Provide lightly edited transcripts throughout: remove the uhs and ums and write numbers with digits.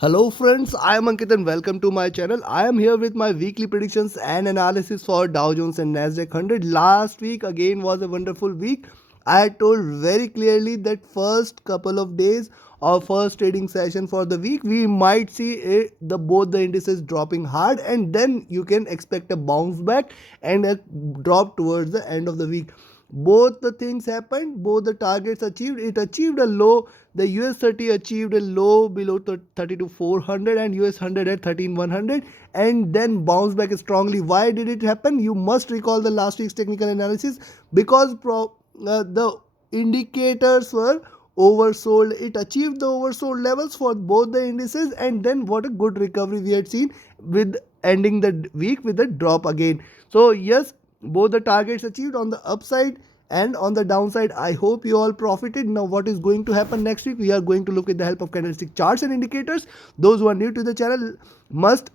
Hello friends, I am Ankit and welcome to my channel. I am here with my weekly predictions and analysis for Dow Jones and NASDAQ 100. Last week again was a wonderful week. I had told very clearly that first couple of days or first trading session for the week we might see both the indices dropping hard, and then you can expect a bounce back and a drop towards the end of the week. Both the things happened, both the targets achieved. It achieved a low. The US30 achieved a low below 32,400 and US100 at 13,100, and then bounced back strongly. Why did it happen? You must recall the last week's technical analysis, because the indicators were oversold. It achieved the oversold levels for both the indices, and then what a good recovery we had seen, with ending the week with a drop again. So yes, both the targets achieved on the upside and on the downside. I hope you all profited. Now what is going to happen next week? We are going to look with the help of candlestick charts and indicators. Those who are new to the channel must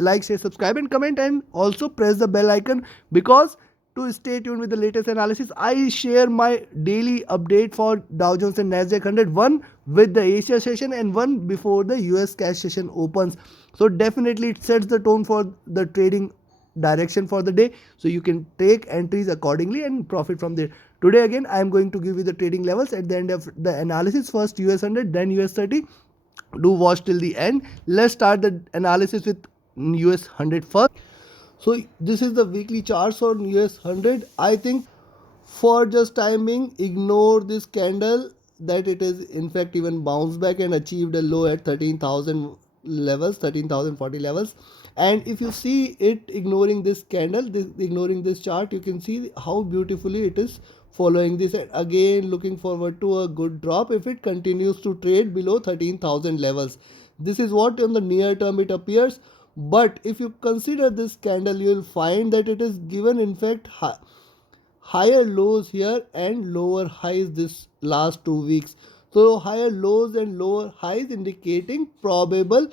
like, share, subscribe and comment, and also press the bell icon, because to stay tuned with the latest analysis, I share my daily update for Dow Jones and NASDAQ 100, one with the Asia session and one before the US cash session opens. So definitely it sets the tone for the trading direction for the day, so you can take entries accordingly and profit from there. Today again I am going to give you the trading levels at the end of the analysis. First US100, then US30. Do watch till the end. Let's start the analysis with US100 first. So this is the weekly charts on US100. I think for just timing, ignore this candle, that it is in fact even bounced back and achieved a low at 13,000 levels, 13,040 levels. And if you see it ignoring this candle, ignoring this chart, you can see how beautifully it is following this, and again looking forward to a good drop if it continues to trade below 13,000 levels. This is what on the near term it appears. But if you consider this candle, you will find that it is given in fact higher lows here and lower highs this last 2 weeks. So higher lows and lower highs indicating probable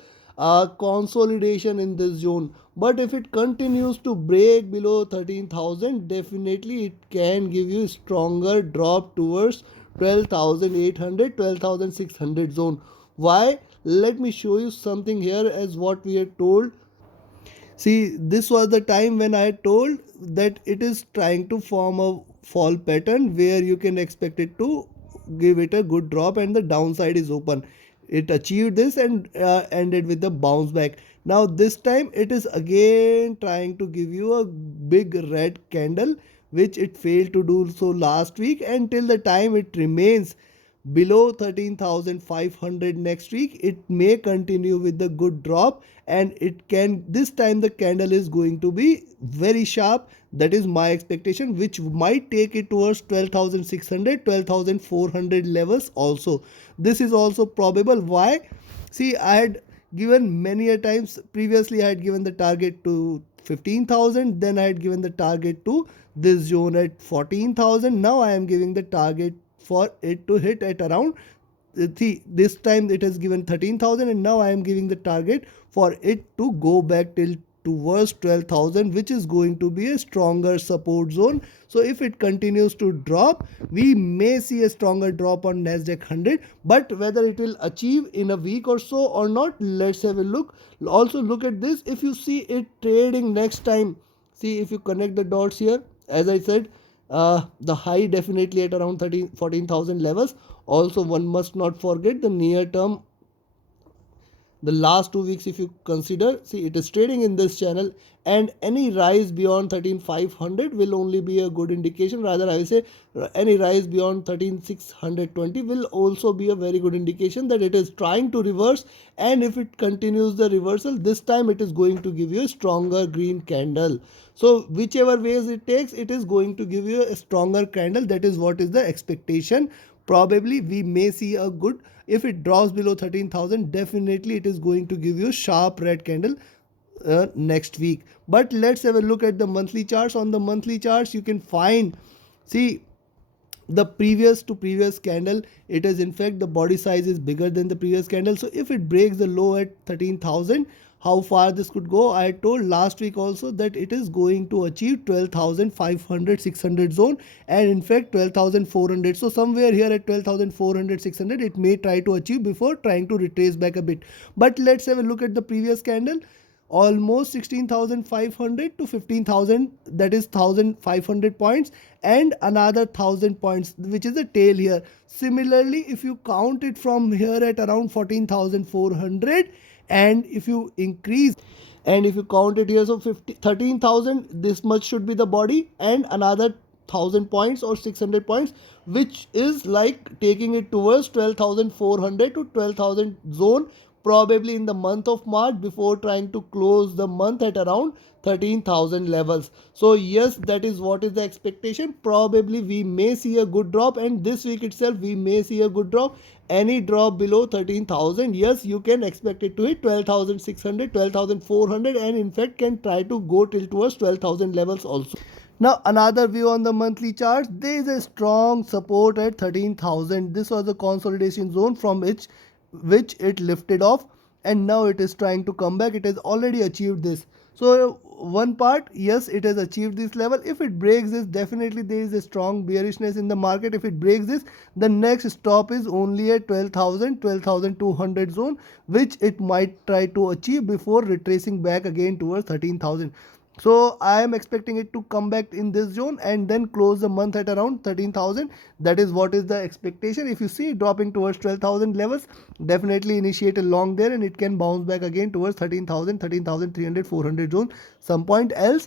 consolidation in this zone. But if it continues to break below 13,000, definitely it can give you stronger drop towards 12,800, 12,600 zone. Why? Let me show you something here as what we had told. See, this was the time when I told that it is trying to form a fall pattern where you can expect it to give it a good drop and the downside is open. It achieved this and ended with the bounce back. Now this time it is again trying to give you a big red candle, which it failed to do so last week, until the time it remains below 13,500 next week. It may continue with the good drop, and it can, this time the candle is going to be very sharp. That is my expectation, which might take it towards 12,600, 12,400 levels also. This is also probable. Why? See, I had given many a times previously, I had given the target to 15,000, then I had given the target to this zone at 14,000. Now I am giving the target for it to hit at around, see, this time it has given 13,000, and now I am giving the target for it to go back till towards 12,000, which is going to be a stronger support zone. So if it continues to drop, we may see a stronger drop on NASDAQ 100, but whether it will achieve in a week or so or not, let's have a look. Also look at this. If you see it trading next time, see, if you connect the dots here, as I said, the high definitely at around 14,000 levels. Also one must not forget the near term, the last 2 weeks if you consider. See, it is trading in this channel, and any rise beyond 13,500 will only be a good indication. Rather, I will say any rise beyond 13,620 will also be a very good indication that it is trying to reverse. And if it continues the reversal, this time it is going to give you a stronger green candle. So whichever ways it takes, it is going to give you a stronger candle. That is what is the expectation. Probably we may see a good, if it drops below 13,000, definitely it is going to give you sharp red candle next week. But let's have a look at the monthly charts. On the monthly charts, you can find, see, the previous to previous candle, it is in fact the body size is bigger than the previous candle. So if it breaks the low at 13,000, how far this could go? I told last week also that it is going to achieve 12,500 600 zone, and in fact 12,400. So somewhere here at 12,400 600 it may try to achieve before trying to retrace back a bit. But let's have a look at the previous candle. Almost 16,500 to 15,000, that is 1,500 points, and another 1,000 points, which is a tail here. Similarly, if you count it from here at around 14,400, and if you increase and if you count it here, so 13,000, this much should be the body, and another 1,000 points or 600 points, which is like taking it towards 12,400 to 12,000 zone, probably in the month of March, before trying to close the month at around 13,000 levels. So yes, that is what is the expectation. Probably we may see a good drop, and this week itself we may see a good drop. Any drop below 13,000, yes, you can expect it to hit 12,600, 12,400, and in fact can try to go till towards 12,000 levels also. Now another view on the monthly charts, there is a strong support at 13,000. This was the consolidation zone from which it lifted off, and now it is trying to come back. It has already achieved this. So one part, yes, it has achieved this level. If it breaks this, definitely there is a strong bearishness in the market. If it breaks this, the next stop is only at 12,000 12,200 zone, which it might try to achieve before retracing back again towards 13,000. So I am expecting it to come back in this zone and then close the month at around 13,000. That is what is the expectation. If you see it dropping towards 12,000 levels, definitely initiate a long there, and it can bounce back again towards 13,000, 13,300, 400 zone some point else.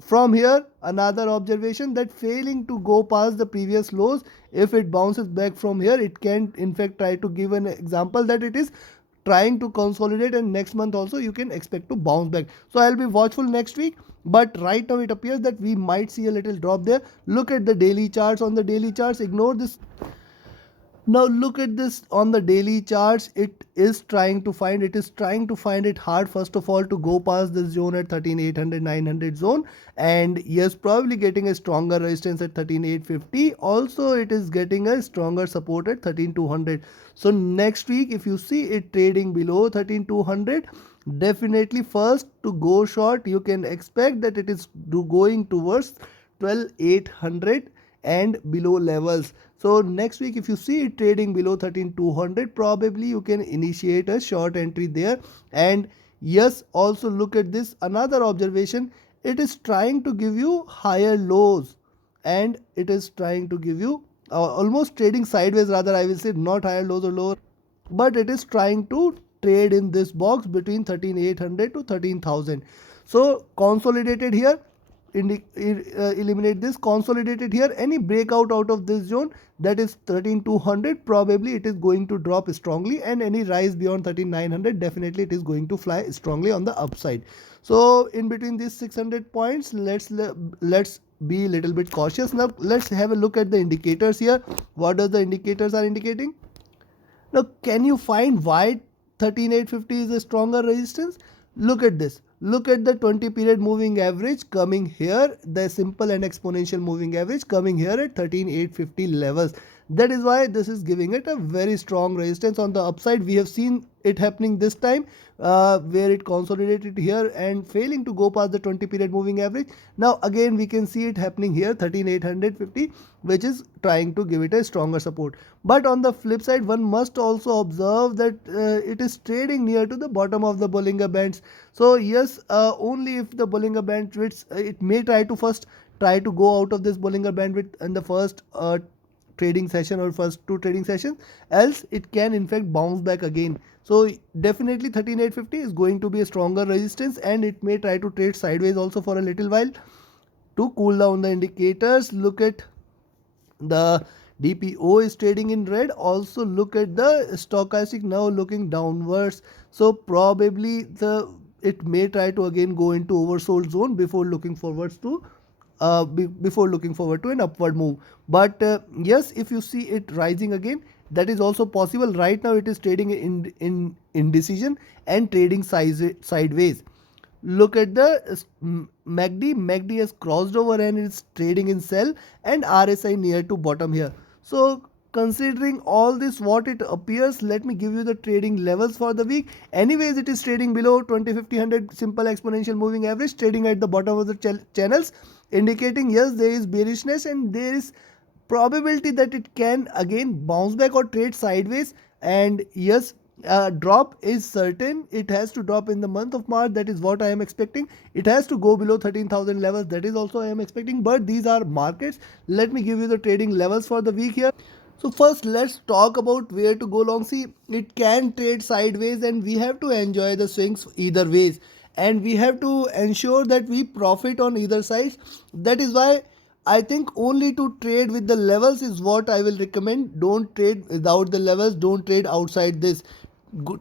From here, another observation, that failing to go past the previous lows, if it bounces back from here, it can in fact try to give an example that it is trying to consolidate, and next month also you can expect to bounce back. So I'll be watchful next week, but right now it appears that we might see a little drop there. Look at the daily charts. On the daily charts, ignore this. Now look at this on the daily charts. It is trying to find it hard, first of all, to go past this zone at 13,800 900 zone, and yes, probably getting a stronger resistance at 13,850. Also it is getting a stronger support at 13,200. So next week, if you see it trading below 13,200, definitely first to go short, you can expect that it is going towards 12,800 and below levels. So next week, if you see it trading below 13,200, probably you can initiate a short entry there. And yes, also look at this, another observation, it is trying to give you higher lows, and it is trying to give you almost trading sideways, rather I will say, not higher lows or lower, but it is trying to trade in this box between 13,800 to 13,000. So consolidated here, eliminate this, consolidated here, any breakout out of this zone, that is 13,200, probably it is going to drop strongly, and any rise beyond 13,900, definitely it is going to fly strongly on the upside. So in between these 600 points, let's be a little bit cautious. Now let's have a look at the indicators here. What does the indicators are indicating? Now can you find why 13,850 is a stronger resistance? Look at this. Look at the 20 period moving average coming here, the simple and exponential moving average coming here at 13,850 levels. That is why this is giving it a very strong resistance on the upside. We have seen it happening this time, where it consolidated here and failing to go past the 20 period moving average. Now again we can see it happening here, 13,850, which is trying to give it a stronger support. But on the flip side, one must also observe that it is trading near to the bottom of the Bollinger Bands. So yes, only if the Bollinger Band width, it may try to go out of this Bollinger Bandwidth in the first trading session or first two trading sessions, else it can in fact bounce back again. So definitely 13,850 is going to be a stronger resistance, and it may try to trade sideways also for a little while. To cool down the indicators, look at the DPO is trading in red. Also look at the stochastic, now looking downwards. So probably it may try to again go into oversold zone before looking forward to an upward move. But yes, if you see it rising again, that is also possible. Right now it is trading in indecision and trading sideways. Look at the MACD. MACD has crossed over and it's trading in sell, and RSI near to bottom here. So considering all this, what it appears, let me give you the trading levels for the week. Anyways, it is trading below 20, 50, 100 simple exponential moving average, trading at the bottom of the channels, indicating yes, there is bearishness and there is probability that it can again bounce back or trade sideways. And yes, drop is certain. It has to drop in the month of March. That is what I am expecting. It has to go below 13,000 levels. That is also I am expecting. But these are markets. Let me give you the trading levels for the week here. So first, let's talk about where to go long. See, it can trade sideways and we have to enjoy the swings either ways. And we have to ensure that we profit on either side. That is why I think only to trade with the levels is what I will recommend. Don't trade without the levels. Don't trade outside this.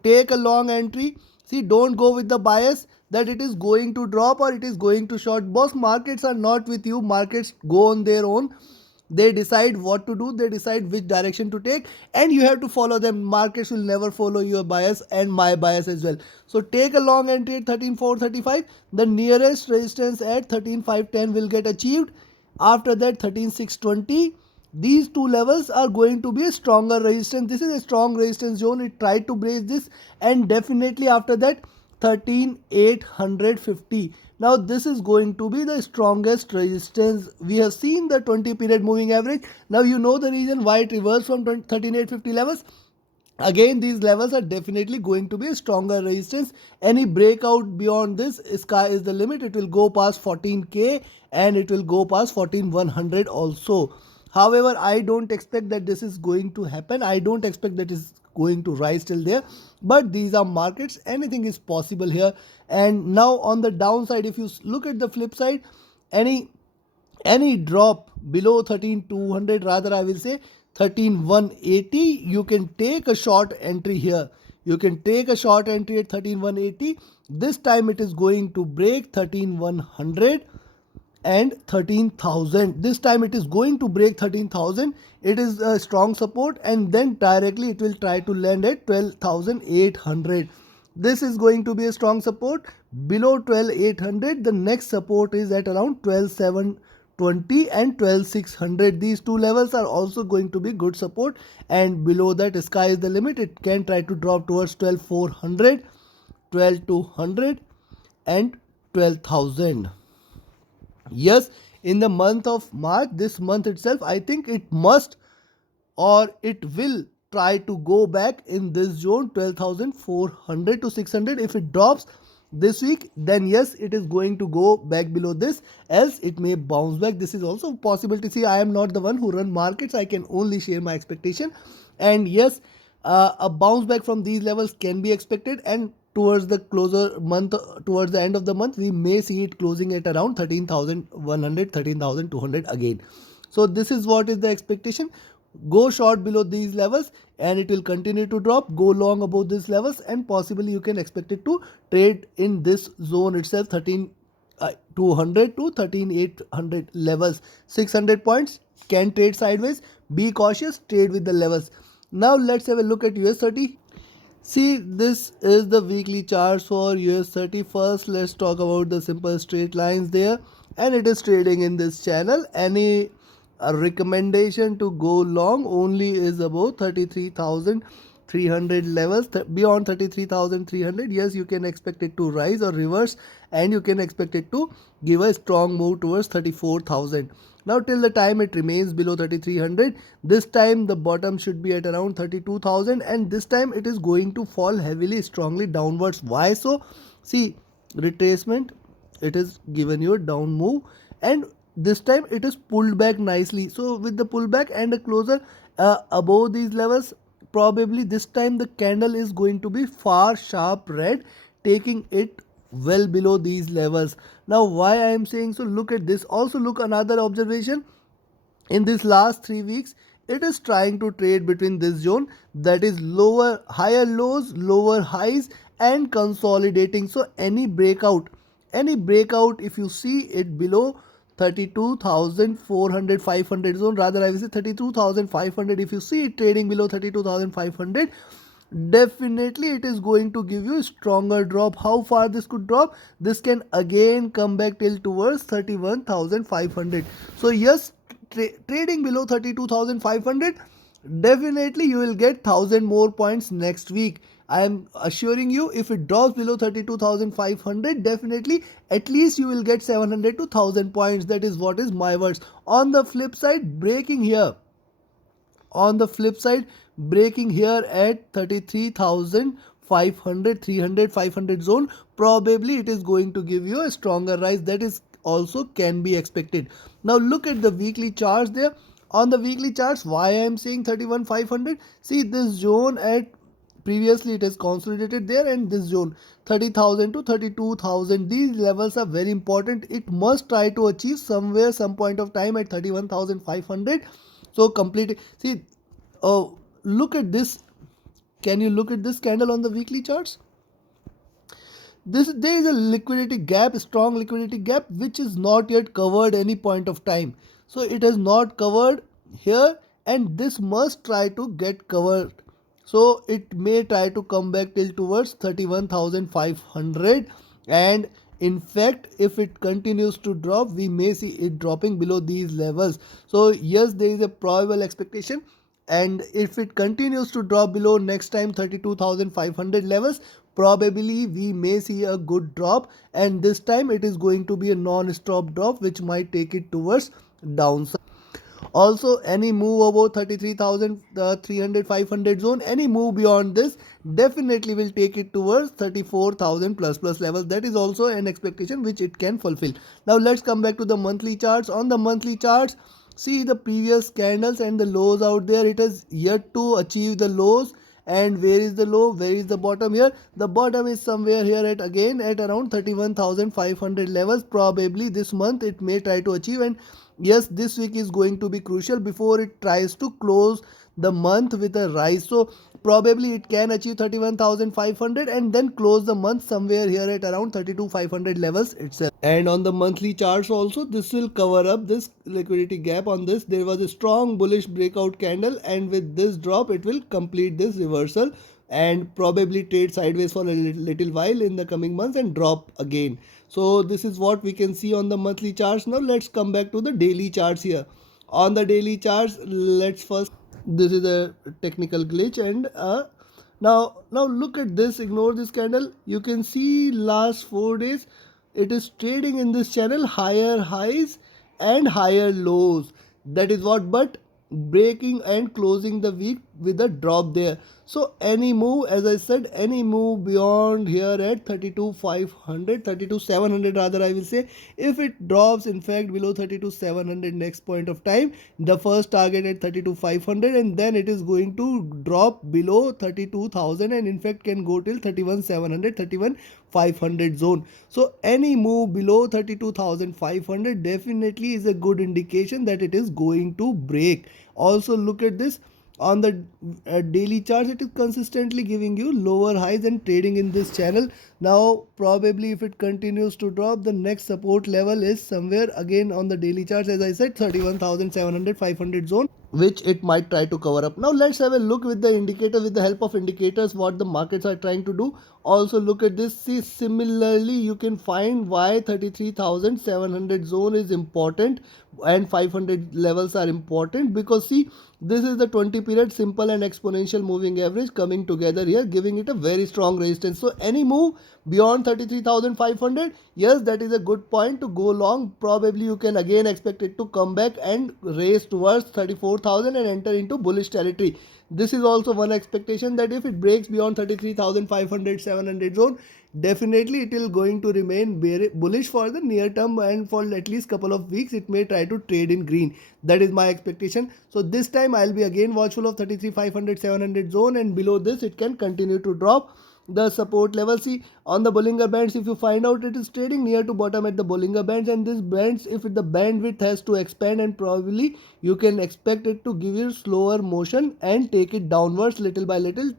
Take a long entry. See, don't go with the bias that it is going to drop or it is going to short. Boss, markets are not with you. Markets go on their own. They decide what to do, they decide which direction to take, and you have to follow them. Markets will never follow your bias and my bias as well. So take a long entry at 13,435. The nearest resistance at 13,510 will get achieved. After that, 13,620. These two levels are going to be a stronger resistance. This is a strong resistance zone. It tried to break this, and definitely after that 13,850. Now this is going to be the strongest resistance. We have seen the 20 period moving average. Now you know the reason why it reversed from 13,850 levels. Again, these levels are definitely going to be a stronger resistance. Any breakout beyond this, sky is the limit. It will go past 14k and it will go past 14,100 also. However, I don't expect that this is going to happen. I don't expect that is going to rise till there. But these are markets. Anything is possible here. And now on the downside, if you look at the flip side, any drop below 13,200, rather I will say 13,180, you can take a short entry here. You can take a short entry at 13,180. This time it is going to break 13,100 and 13,000. This time it is going to break 13,000. It is a strong support, and then directly it will try to land at 12,800. This is going to be a strong support. Below 12,800, the next support is at around 12,720 and 12,600. These two levels are also going to be good support, and below that, sky is the limit. It can try to drop towards 12,400, 12,200 and 12,000. Yes, in the month of March, this month itself, I think it must or it will try to go back in this zone 12,400 to 600. If it drops this week, then yes, it is going to go back below this, else it may bounce back. This is also possible to see. I am not the one who run markets. I can only share my expectation. And yes, a bounce back from these levels can be expected, and towards the closer month, towards the end of the month, we may see it closing at around 13,100, 13,200 again. So this is what is the expectation. Go short below these levels and it will continue to drop. Go long above these levels, and possibly you can expect it to trade in this zone itself, 13,200 to 13,800 levels. 600 points can trade sideways. Be cautious, trade with the levels. Now let's have a look at US30. See, this is the weekly chart for US30. First, let's talk about the simple straight lines there, and it is trading in this channel. Any recommendation to go long only is about 33,300 levels. Beyond 33,300, yes, you can expect it to rise or reverse, and you can expect it to give a strong move towards 34,000. Now till the time it remains below 3300, this time the bottom should be at around 32,000, and this time it is going to fall heavily, strongly downwards. Why so? See, retracement, it is given you a down move, and this time it is pulled back nicely. So with the pullback and a closer above these levels, probably this time the candle is going to be far sharp red, taking it well below these levels. Now why I am saying so, look at this. Also look, another observation, in this last 3 weeks it is trying to trade between this zone, that is lower, higher lows, lower highs, and consolidating. So any breakout, if you see it below 32,400, 500 zone, rather I will say 32,500, if you see it trading below 32,500, definitely it is going to give you a stronger drop. How far this could drop? This can again come back till towards 31,500. So yes, trading below 32,500, definitely you will get 1000 more points next week. I am assuring you, if it drops below 32,500, definitely at least you will get 700 to 1000 points. That is what is my words. On the flip side, breaking here, on the flip side, breaking here at 33,500, 300, 500 zone, probably it is going to give you a stronger rise. That is also can be expected. Now look at the weekly charts there. On the weekly charts, why I am saying 31,500? See this zone at previously it is consolidated there, and this zone 30,000 to 32,000, these levels are very important. It must try to achieve somewhere some point of time at 31,500. So complete, see, look at this. Can you look at this candle on the weekly charts? This, there is a liquidity gap, strong liquidity gap, which is not yet covered any point of time. So it is not covered here, and this must try to get covered. So it may try to come back till towards 31,500, and in fact if it continues to drop, we may see it dropping below these levels. So yes, there is a probable expectation, and if it continues to drop below next time 32,500 levels, probably we may see a good drop, and this time it is going to be a non-stop drop which might take it towards downside. Also, any move above 33,300, 500 zone, any move beyond this definitely will take it towards 34,000 plus levels. That is also an expectation which it can fulfill. Now let's come back to the monthly charts. On the monthly charts, see the previous candles and the lows out there. It has yet to achieve the lows. And where is the low? Where is the bottom here? The bottom is somewhere here at again at around 31,500 levels. Probably this month it may try to achieve, and yes, this week is going to be crucial before it tries to close the month with a rise. So probably it can achieve 31,500 and then close the month somewhere here at around 32,500 levels itself. And on the monthly charts also, this will cover up this liquidity gap. On this there was a strong bullish breakout candle, and with this drop it will complete this reversal and probably trade sideways for a little while in the coming months and drop again. So this is what we can see on the monthly charts. Now let's come back to the daily charts here. On the daily charts, let's first, this is a technical glitch, and now look at this. Ignore this candle. You can see last 4 days it is trading in this channel, higher highs and higher lows. That is what, but breaking and closing the week with a drop there. So any move, as I said, any move beyond here at 32,500, 32,700 rather I will say, if it drops in fact below 32,700 next point of time, the first target at 32,500, and then it is going to drop below 32,000 and in fact can go till 31,700, 31,500 zone. So any move below 32,500 definitely is a good indication that it is going to break. Also look at this. On the daily charts, it is consistently giving you lower highs and trading in this channel. Now probably if it continues to drop, the next support level is somewhere again on the daily charts, as I said, 31,700, 500 zone, which it might try to cover up. Now let's have a look with the indicator, with the help of indicators, what the markets are trying to do. Also look at this. See, similarly you can find why 33,700 zone is important and 500 levels are important, because see, this is the 20 period simple and exponential moving average coming together here, giving it a very strong resistance. So any move beyond 33,500, yes, that is a good point to go long. Probably you can again expect it to come back and race towards 34,000 and enter into bullish territory. This is also one expectation, that if it breaks beyond 33,500, 700 zone, definitely it will going to remain bullish for the near term, and for at least couple of weeks it may try to trade in green. That is my expectation. So this time I'll be again watchful of 33,500, 700 zone, and below this it can continue to drop. The support level, see on the Bollinger Bands, if you find out, it is trading near to bottom at the Bollinger Bands, and this bands, if the bandwidth has to expand, and probably you can expect it to give you slower motion and take it downwards little by little.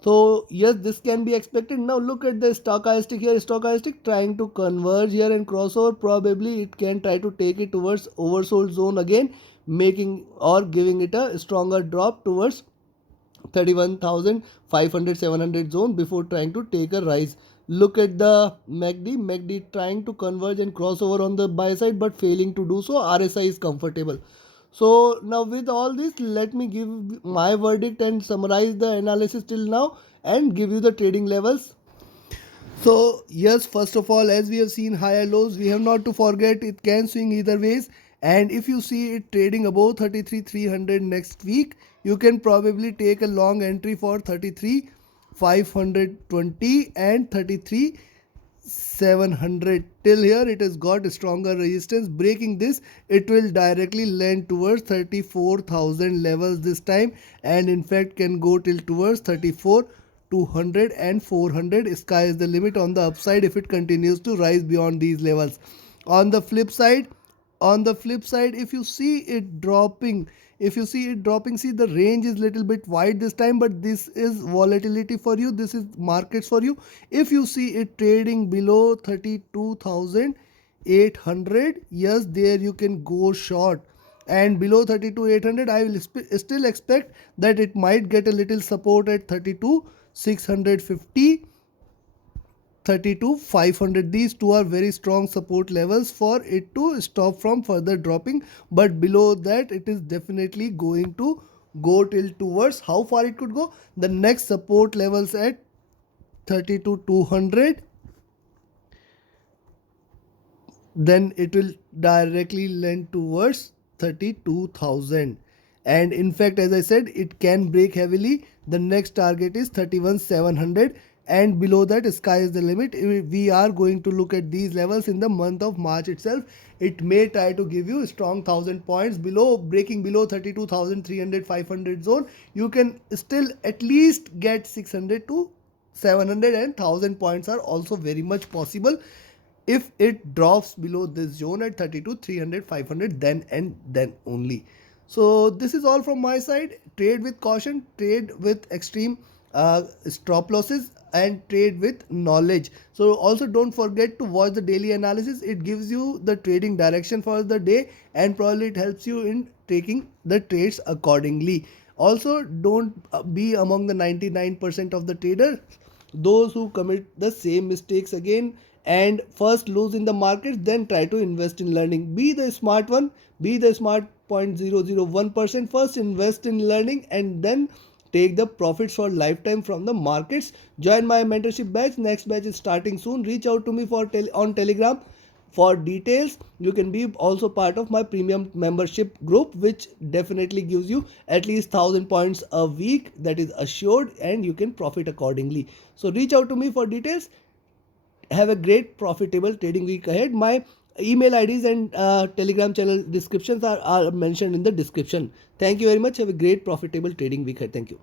So yes, this can be expected. Now look at the stochastic here. Stochastic trying to converge here and crossover. Probably it can try to take it towards oversold zone again, making or giving it a stronger drop towards 31,500 700 zone before trying to take a rise. Look at the MACD trying to converge and cross over on the buy side but failing to do so. RSI is comfortable. So now with all this, let me give my verdict and summarize the analysis till now and give you the trading levels. So yes, first of all, as we have seen higher lows, we have not to forget it can swing either ways. And if you see it trading above 33,300 next week, you can probably take a long entry for 33,520 and 33,700. Till here it has got stronger resistance. Breaking this, it will directly land towards 34,000 levels this time, and in fact can go till towards 34,200 and 400. Sky is the limit on the upside if it continues to rise beyond these levels. On the flip side, if you see it dropping, see the range is little bit wide this time, but this is volatility for you, this is markets for you. If you see it trading below 32,800, yes, there you can go short. And below 32,800, I will still expect that it might get a little support at 32,650, 32,500. These two are very strong support levels for it to stop from further dropping, but below that it is definitely going to go till towards how far it could go. The next support levels at 32,200, then it will directly lend towards 32,000. And in fact, as I said, it can break heavily. The next target is 31,700, and below that sky is the limit. We are going to look at these levels in the month of March itself. It may try to give you strong 1,000 points. Below, breaking below 32,300 500 zone, you can still at least get 600 to 700, and 1,000 points are also very much possible if it drops below this zone at 32,300 500, then and then only. So this is all from my side. Trade with caution, trade with extreme stop losses, and trade with knowledge. So also don't forget to watch the daily analysis. It gives you the trading direction for the day, and probably it helps you in taking the trades accordingly. Also, don't be among the 99% of the traders, those who commit the same mistakes again and first lose in the market, then try to invest in learning. Be the smart one, be the smart 0.001%. First invest in learning and then take the profits for lifetime from the markets. Join my mentorship batch. Next batch is starting soon. Reach out to me for on Telegram for details. You can be also part of my premium membership group, which definitely gives you at least 1,000 points a week, that is assured, and you can profit accordingly. So reach out to me for details. Have a great profitable trading week ahead. My email IDs and Telegram channel descriptions are mentioned in the description. Thank you very much. Have a great profitable trading week ahead. Thank you.